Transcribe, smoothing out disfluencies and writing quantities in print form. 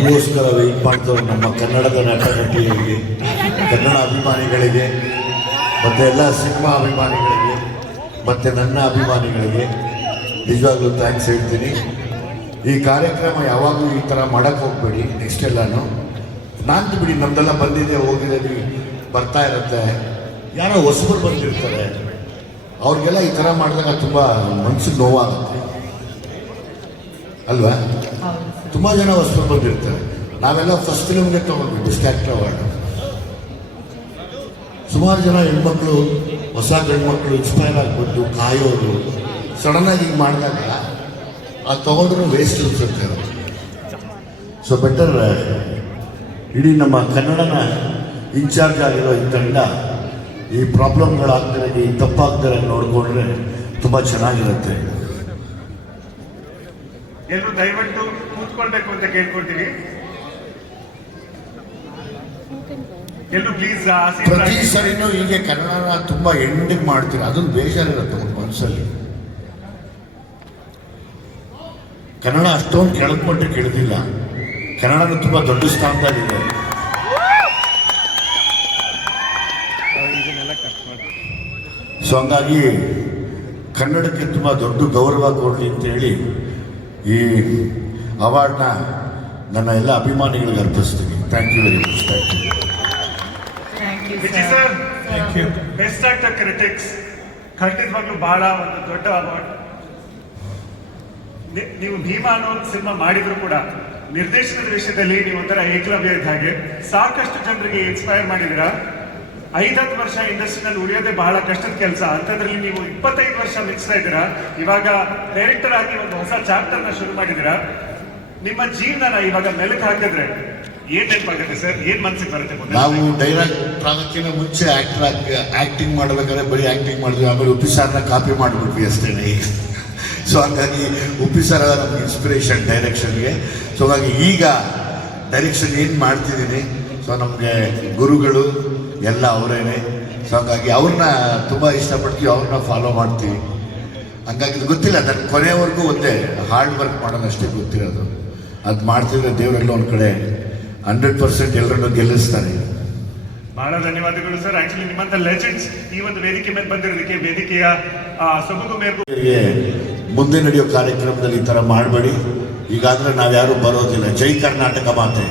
ನನಗೋಸ್ಕರ ವೆಯ್ಟ್ ಮಾಡ್ತಾರೆ ನಮ್ಮ ಕನ್ನಡದ ನಟ ನಟಿಯರಿಗೆ, ಕನ್ನಡ ಅಭಿಮಾನಿಗಳಿಗೆ, ಮತ್ತು ಎಲ್ಲ ಸಿನಿಮಾ ಅಭಿಮಾನಿಗಳಿಗೆ, ಮತ್ತು ನನ್ನ ಅಭಿಮಾನಿಗಳಿಗೆ ನಿಜವಾಗ್ಲೂ ಥ್ಯಾಂಕ್ಸ್ ಹೇಳ್ತೀನಿ. ಈ ಕಾರ್ಯಕ್ರಮ ಯಾವಾಗಲೂ ಈ ಥರ ಮಾಡೋಕ್ಕೆ ಹೋಗಬೇಡಿ. ನೆಕ್ಸ್ಟ್ ಎಲ್ಲನೂ ನಾನು ಬಿಡಿ, ನಮ್ಮದೆಲ್ಲ ಬಂದಿದೆ ಹೋಗಿದೆ ಬರ್ತಾ ಇರುತ್ತೆ. ಯಾರೋ ಹೊಸಬರು ಬಂದಿರ್ತಾರೆ, ಅವ್ರಿಗೆಲ್ಲ ಈ ಥರ ಮಾಡಿದಾಗ ತುಂಬ ಮನಸ್ಸಿಗೆ ನೋವಾಗುತ್ತೆ ಅಲ್ವಾ? ತುಂಬ ಜನ ಹೊಸಬರು ಬಂದಿರ್ತಾರೆ. ನಾವೆಲ್ಲ ಫಸ್ಟ್ ಫಿಲ್ಮ್ಗೆ ತೊಗೊಂಡ್ವಿ ಬೆಸ್ಟ್ ಆ್ಯಕ್ಟರ್ ಅವಾರ್ಡ್. ಸುಮಾರು ಜನ ಹೆಣ್ಮಕ್ಳು, ಹೊಸ ಗಂಡ್ಮಕ್ಳು ಇನ್ಸ್ಪೈರ್ ಆಗಿಬಿಟ್ಟು ಕಾಯೋರು ಸಡನ್ನಾಗಿ ಹಿಂಗೆ ಮಾಡಿದಾಗ ಅದು ತೊಗೊಂಡ್ರೂ ವೇಸ್ಟ್ ಅನಿಸುತ್ತೆ. ಸೊ ಬೆಟರ್ ಇಡೀ ನಮ್ಮ ಕನ್ನಡನ ಇನ್ಚಾರ್ಜ್ ಆಗಿರೋ ಈ ತಂಡ ಈ ಪ್ರಾಬ್ಲಮ್ಗಳಾಗ್ತಾರೆ, ಈ ತಪ್ಪಾಗ್ತಾರೆ ನೋಡಿಕೊಂಡ್ರೆ ತುಂಬ ಚೆನ್ನಾಗಿರುತ್ತೆ. ಎಲ್ಲರೂ ದಯವಿಟ್ಟು ಕೂತ್ಕೊಳ್ಬೇಕು ಅಂತ ಕೇಳ್ಕೊಳ್ತೀವಿ. ಎಲ್ಲರೂ ಪ್ಲೀಸ್. ಪ್ರತಿ ಸರಿನೂ ಹೀಗೆ ಕನ್ನಡನ ತುಂಬ ಎಂಡಿಗೆ ಮಾಡ್ತೀರ, ಅದೊಂದು ಬೇಜಾರಿರುತ್ತೆ ಒಂದು ಮನಸ್ಸಲ್ಲಿ. ಕನ್ನಡ ಅಷ್ಟೊಂದು ಕೆಳಗೆ ಮಟ್ಟಕ್ಕೆ ಇಳಿದಿಲ್ಲ. ಕನ್ನಡನ ತುಂಬ ದೊಡ್ಡ ಸ್ಥಾನದಲ್ಲಿದೆ. ಸೊ ಹಂಗಾಗಿ ಕನ್ನಡಕ್ಕೆ ತುಂಬ ದೊಡ್ಡ ಗೌರವ ಕೊಡಲಿ ಅಂತೇಳಿ ಈ ಅವಾರ್ಡ್ನ ನನ್ನ ಎಲ್ಲ ಅಭಿಮಾನಿಗಳಿಗೆ ಅರ್ಪಿಸ್ತೀನಿ. Thank you very much. Vijay sir, best actor critics ಖಂಡಿತವಾಗ್ಲೂ ಬಹಳ ಒಂದು ದೊಡ್ಡ ಅವಾರ್ಡ್. ನೀವು ಭೀಮಾ ಅನ್ನೋ ಒಂದು ಸಿನಿಮಾ ಮಾಡಿದ್ರು ಕೂಡ ನಿರ್ದೇಶನದ ವಿಷಯದಲ್ಲಿ ನೀವು ಒಂಥರ ಏಕಲವ್ಯ ಇದ್ದ ಹಾಗೆ ಸಾಕಷ್ಟು ಜನರಿಗೆ ಇನ್ಸ್ಪೈರ್ ಮಾಡಿದಿರಾ. 5-10 ವರ್ಷ ಇಂಡಸ್ಟ್ರಿನಲ್ಲಿ ಉಳಿಯೋದೇ ಬಹಳ ಕಷ್ಟದ ಕೆಲಸ. ಅಂಥದ್ರಲ್ಲಿ ನೀವು 25 ವರ್ಷ ಮಿಕ್ಸ್ತಾ ಇದ್ದೀರಾ. ಇವಾಗ ಡೈರೆಕ್ಟರ್ ಆಗಿ ಒಂದು ಹೊಸ ಚಾಪ್ಟರ್ನ ಶುರು ಮಾಡಿದ್ದೀರಾ. ನಿಮ್ಮ ಜೀವನ ಇವಾಗ ಮೆಲುಕು ಹಾಕಿದ್ರೆ ಏನ್ ನೆನಪಾಗುತ್ತೆ ಸರ್? ಏನ್ ಮನ್ಸಿಗೆ ಬರುತ್ತೆ? ನಾವು ಡೈರೆಕ್ಟ್ ಆಗೋಕ್ಕಿಂತ ಮುಂಚೆ ಆಕ್ಟಿಂಗ್ ಮಾಡಬೇಕಾದ್ರೆ ಬರೀ ಆಕ್ಟಿಂಗ್ ಮಾಡಿದ್ವಿ. ಆಮೇಲೆ ಉಪ್ಪಿ ಸಾರ್ನ ಕಾಪಿ ಮಾಡಿಬಿಟ್ವಿ ಅಷ್ಟೇ. ಸೊ ಹಾಗಾಗಿ ಉಪ್ಪಿ ಸರ್ ನಮ್ಗೆ ಇನ್ಸ್ಪಿರೇಷನ್ ಡೈರೆಕ್ಷನ್ಗೆ. ಸೊ ಹಾಗಾಗಿ ಈಗ ಡೈರೆಕ್ಷನ್ ಏನು ಮಾಡ್ತಿದ್ದೀನಿ, ಸೊ ನಮಗೆ ಗುರುಗಳು ಎಲ್ಲ ಅವರೇನೆ. ಸೊ ಹಾಗಾಗಿ ಅವ್ರನ್ನ ತುಂಬ ಇಷ್ಟಪಡ್ತೀವಿ, ಅವ್ರನ್ನ ಫಾಲೋ ಮಾಡ್ತೀವಿ. ಹಂಗಾಗಿ ಇದು ಗೊತ್ತಿಲ್ಲ ನನ್ನ ಕೊನೆಯವರೆಗೂ ಒಂದೇ ಹಾರ್ಡ್ ವರ್ಕ್ ಮಾಡೋದಷ್ಟೇ ಗೊತ್ತಿರೋದು. ಅದು ಮಾಡ್ತಿದ್ರೆ ದೇವರೆಲ್ಲ ಒಂದು ಕಡೆ 100% ಎಲ್ಲರನ್ನು ಗೆಲ್ಲಿಸ್ತಾರೆ. ಬಹಳ ಧನ್ಯವಾದಗಳು ಸರ್. ಆಕ್ಚುಲಿ ನಿಮ್ಮಂತ ಲೆಜೆಂಡ್ಸ್ ಈ ಒಂದು ವೇದಿಕೆ ಮೇಲೆ ಬಂದಿರೋದಕ್ಕೆ, ವೇದಿಕೆಯ ಸೊಬಗು ಮೇರೆಗೂ ಮುಂದೆ ನಡೆಯೋ ಕಾರ್ಯಕ್ರಮದಲ್ಲಿ ಈ ಥರ ಮಾಡಬೇಡಿ. ಈಗಾಗಲೇ ನಾವ್ಯಾರೂ ಬರೋದಿಲ್ಲ. ಜೈ ಕರ್ನಾಟಕ ಮಾತೆ.